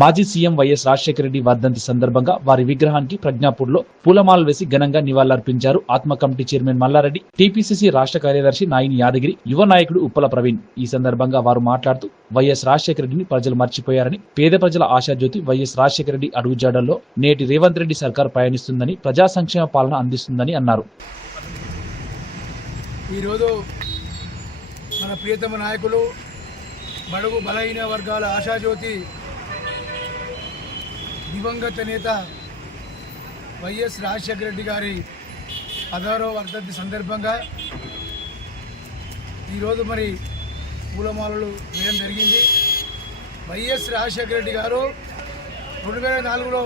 మాజీ CM YS Rajasekhara Reddy వర్ధంతి సందర్భంగా వారి విగ్రహానికి ప్రజ్ఞాపూర్లో పూలమాలలు వేసి ఘనంగా నివాళులర్పించారు ఆత్మ కమిటీ చైర్మన్ మల్లారెడ్డి టీపీసీసీ రాష్ట్ర కార్యదర్శి నాయిని యాదగిరి యువ నాయకుడు ఉప్పల ప్రవీణ్. ఈ సందర్భంగా వారు మాట్లాడుతూ వైఎస్ రాజశేఖర రెడ్డిని ప్రజలు మర్చిపోయారని పేద ప్రజల ఆశాజ్యోతి వైఎస్ రాజశేఖర రెడ్డి అడుగుజాడల్లో నేటి రేవంత్ రెడ్డి సర్కార్ పయనిస్తుందని ప్రజా సంక్షేమ పాలన అందిస్తుందని అన్నారు. ఈరోజు మన ప్రియతమ నాయకులు బడుగు బలహీన వర్గాల ఆశాజ్యోతి దివంగత నేత వైఎస్ రాజశేఖర రెడ్డి గారి పదహారవ వర్ధంతి సందర్భంగా ఈరోజు మరి పూలమాలలు వేయడం జరిగింది. వైఎస్ రాజశేఖర రెడ్డి గారు రెండు వేల నాలుగులో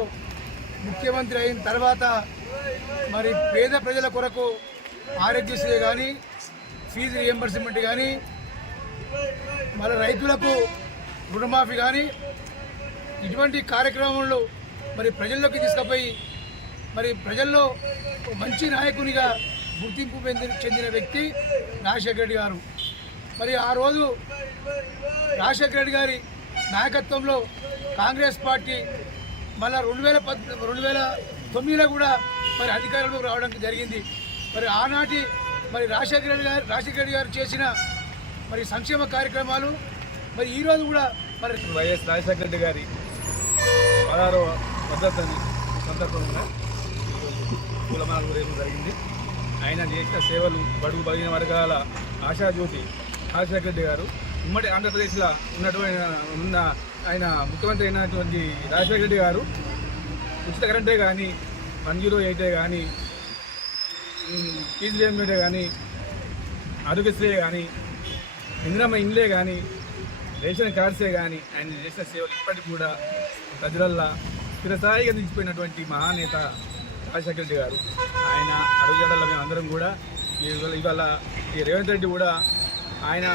ముఖ్యమంత్రి అయిన తర్వాత మరి పేద ప్రజల కొరకు ఆరోగ్యశ్రీ కానీ ఫీజు రియంబర్స్మెంట్ కానీ మరి రైతులకు రుణమాఫీ కానీ ఇటువంటి కార్యక్రమంలో మరి ప్రజల్లోకి తీసుకుపోయి మరి ప్రజల్లో ఒక మంచి నాయకునిగా గుర్తింపు పొంది- చెందిన వ్యక్తి రాజశేఖర రెడ్డి గారు. మరి ఆ రోజు రాజశేఖర రెడ్డి గారి నాయకత్వంలో కాంగ్రెస్ పార్టీ మళ్ళా రెండు వేల పద్ రెండు వేల తొమ్మిదిలో కూడా మరి అధికారంలోకి రావడానికి జరిగింది. మరి ఆనాటి మరి రాజశేఖర రెడ్డి గారు రాజశేఖర రెడ్డి గారు చేసిన మరి సంక్షేమ కార్యక్రమాలు మరి ఈరోజు కూడా మరి వైఎస్ రాజశేఖర రెడ్డి గారి పదహారవ పద్ధతిని సందర్భంగా ఈరోజు పూలమాల వేయడం జరిగింది. ఆయన చేసిన సేవలు బడుగు బలిగిన వర్గాల ఆశాజ్యోతి రాజశేఖర రెడ్డి గారు ఉమ్మడి ఆంధ్రప్రదేశ్లో ఉన్నటువంటి ఉన్న ఆయన ముఖ్యమంత్రి అయినటువంటి రాజశేఖర రెడ్డి గారు ఉచిత కరెంటే కానీ వన్ జీరో ఎయిటే కానీ ఫీజు కానీ ఆరోగ్యశ్రీ కానీ ఇందిరమ్మ ఇండ్లే కానీ రేషన్ కార్డ్సే కానీ ఆయన చేసిన సేవలు ఇప్పటికి కూడా ప్రజలల్లా చిరస్థాయిగా నిలిచిపోయినటువంటి మహానేత రాజశేఖర రెడ్డి గారు. ఆయన అడుగుజాడల్లో మేము అందరం కూడా ఇవాళ ఇవాళ ఈ రేవంత్ రెడ్డి కూడా ఆయన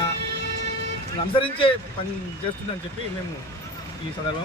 అనుసరించే పని చేస్తుందని చెప్పి మేము ఈ సందర్భం